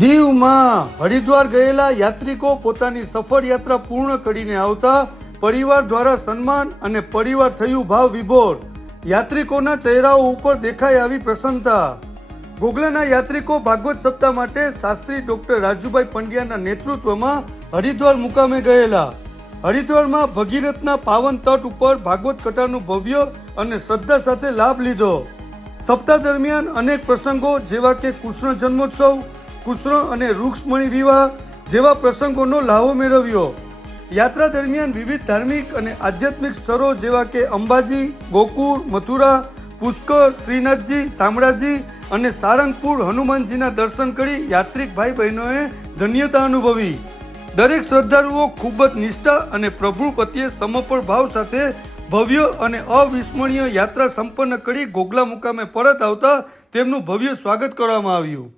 દીવમાં હરિદ્વાર ગયેલા યાત્રિકો પોતાની સફર યાત્રા પૂર્ણ કરીને આવતા પરિવાર દ્વારા સન્માન અને પરિવાર થયું ભાવ વિભોર. યાત્રિકોના ચહેરાઓ ઉપર દેખાઈ આવી પ્રસન્નતા. ગોગલાના યાત્રિકો ભાગવત સપ્તાહ માટે શાસ્ત્રી ડોક્ટર રાજુભાઈ પંડ્યાના નેતૃત્વમાં હરિદ્વાર મુકામે ગયેલા. હરિદ્વારમાં ભગીરથના પાવન તટ ઉપર ભાગવત કટાનું ભવ્ય અને શ્રદ્ધા સાથે લાભ લીધો. સપ્તાહ દરમિયાન અનેક પ્રસંગો જેવા કે કૃષ્ણ જન્મોત્સવ કૃષ્ણ અને રૂક્ષ્મણી વિવાહ જેવા પ્રસંગોનો લાહો મેળવ્યો. યાત્રા દરમિયાન વિવિધ ધાર્મિક અને આધ્યાત્મિક સ્થળો જેવા કે અંબાજી, ગોકુળ, મથુરા, પુષ્કર, શ્રીનાથજી, શામળાજી અને સારંગપુર હનુમાનજીના દર્શન કરી યાત્રિક ભાઈ બહેનોએ ધન્યતા અનુભવી. દરેક શ્રદ્ધાળુઓ ખૂબ જ નિષ્ઠા અને પ્રભુ પ્રત્યે સમર્પણ ભાવ સાથે ભવ્ય અને અવિસ્મરણીય યાત્રા સંપન્ન કરી ગોગલા મુકામે પરત આવતા તેમનું ભવ્ય સ્વાગત કરવામાં આવ્યું.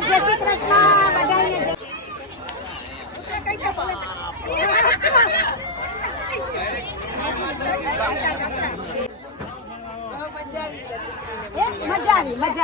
જય શ્રી કૃષ્ણ બધાને જય એ, મજા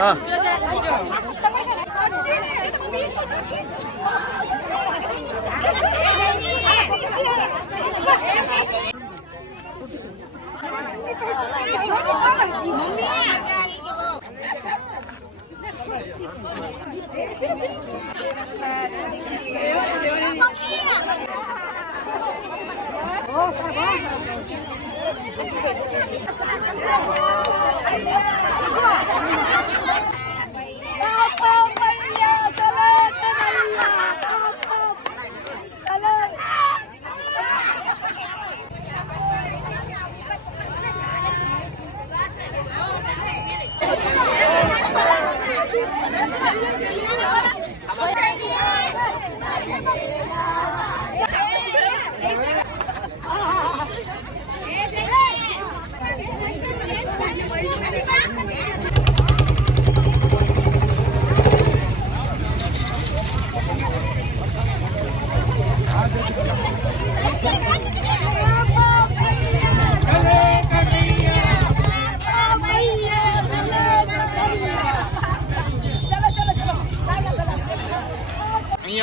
啊！就在门口，怎么进来？哎，米米，米米，米米，米米。 아, 감사합니다.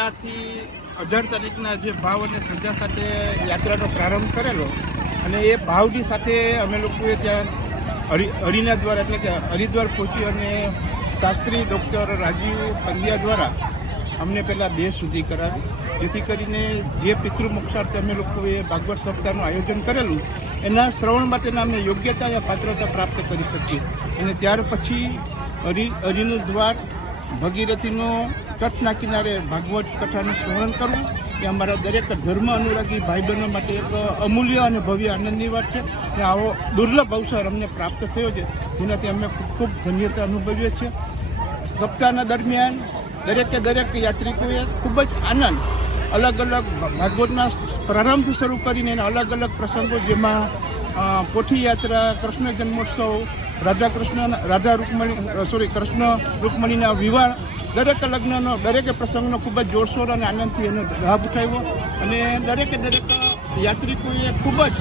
અહીંયાથી અઢાર તારીખના જે ભાવ અને શ્રદ્ધા સાથે યાત્રાનો પ્રારંભ કરેલો અને એ ભાવની સાથે અમે લોકોએ ત્યાં હરિ, હરિના દ્વારા એટલે કે હરિદ્વાર પહોંચી અને શાસ્ત્રી ડૉક્ટર રાજીવ પંડ્યા દ્વારા અમને પહેલાં દેશ સુધી કરાવી. જેથી કરીને જે પિતૃ મોક્ષાર્થે અમે લોકોએ ભાગવત સપ્તાહનું આયોજન કરેલું, એના શ્રવણ માટેના અમે યોગ્યતા અને પાત્રતા પ્રાપ્ત કરી શકીએ. અને ત્યાર પછી હરિ, હરિનું દ્વાર ભગીરથીનો તટના કિનારે ભાગવત કથાનું સ્મરણ કરવું એ અમારા દરેક ધર્મ અનુરાગી ભાઈ બહેનો માટે એક અમૂલ્ય અને ભવ્ય આનંદની વાત છે. અને આવો દુર્લભ અવસર અમને પ્રાપ્ત થયો છે, જેનાથી અમે ખૂબ ખૂબ ધન્યતા અનુભવીએ છીએ. સપ્તાહના દરમિયાન દરેકે દરેક યાત્રિકોએ ખૂબ જ આનંદ અલગ અલગ ભાગવતના પ્રારંભથી શરૂ કરીને અલગ અલગ પ્રસંગો જેમાં પોઠી યાત્રા કૃષ્ણ જન્મોત્સવ રાધા કૃષ્ણ રાધા રૂકમણી સોરી કૃષ્ણ રૂકમણીના વિવાહ દરેક લગ્નનો, દરેકે પ્રસંગનો ખૂબ જ જોરશોર અને આનંદથી એનો લાભ ઉઠાવ્યો. અને દરેકે દરેક યાત્રિકોએ ખૂબ જ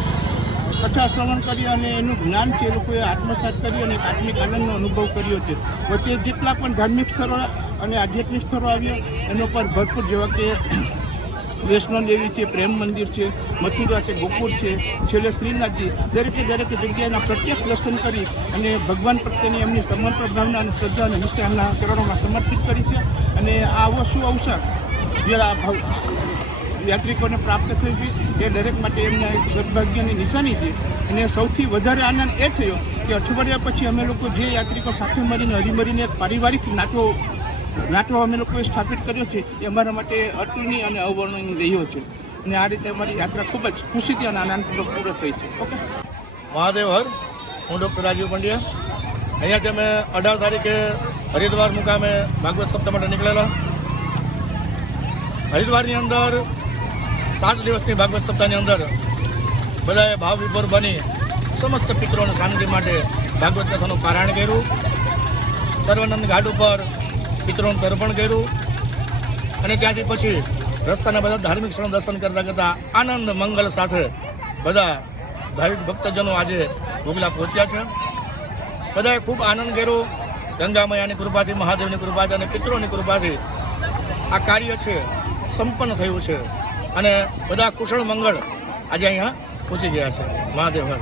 કથા શ્રવણ કરી અને એનું જ્ઞાન છે એ લોકોએ આત્મસાત કરી અને આત્મિક આનંદનો અનુભવ કર્યો છે. વચ્ચે જેટલા પણ ધાર્મિક સ્થળો અને આધ્યાત્મિક સ્થળો આવ્યા, એનો પર ભરપૂર જેવા કે વૈષ્ણોદેવી છે, પ્રેમ મંદિર છે, મથુરા છે, ગોકુળ છે, છેલ્લે શ્રીનાથજી. દરેકે દરેક જગ્યાના પ્રત્યક્ષ દર્શન કરી અને ભગવાન પ્રત્યેની એમની સમર્પણ ભાવના અને શ્રદ્ધા અને નિષ્ઠા એમના ચરણોમાં સમર્પિત કરી છે. અને આવો શું અવસર જે આ યાત્રિકોને પ્રાપ્ત થયું છે, એ દરેક માટે એમના એક સદભાગ્યની નિશાની છે. અને સૌથી વધારે આનંદ એ થયો કે અઠવાડિયા પછી અમે લોકો જે યાત્રિકો સાથે મળીને હરીમરીને એક પારિવારિક નાટો નાટો અમે લોકોએ સ્થાપિત કર્યો છે, એ અમારા માટે અતુલની અને અવર્ણનીય રહ્યો છે. અને આ રીતે અમારી યાત્રા ખૂબ જ ખુશીથી અને આનંદપૂર્વક પૂર્ણ થઈ છે. ઓકે? મહાદેવ હર, હું ડૉક્ટર રાજીવ પંડ્યા. અહીંયાથી અમે અઢાર તારીખે હરિદ્વાર મુકામે ભાગવત સપ્તાહ માટે નીકળેલા. હરિદ્વારની અંદર સાત દિવસની ભાગવત સપ્તાહની અંદર બધાએ ભાવ વિભોર બની સમસ્ત પિતરોની શાંતિ માટે ભાગવત કથાનું પારાયણ કર્યું. સર્વાનંદ ઘાટ ઉપર પિતરોનું તર્પણ કર્યું અને ત્યાંથી પછી રસ્તાના બધા ધાર્મિક સ્થળો દર્શન કરતાં કરતાં આનંદ, મંગલ સાથે બધા ભાવિક ભક્તજનો આજે ભોગલા પહોંચ્યા છે. બધાએ ખૂબ આનંદ કર્યો. ગંગા મૈયાની કૃપાથી, મહાદેવની કૃપાથી અને પિત્રોની કૃપાથી આ કાર્ય છે, સંપન્ન થયું છે અને બધા કુશળ મંગળ આજે અહીંયા પહોંચી ગયા છે. મહાદેવ હર.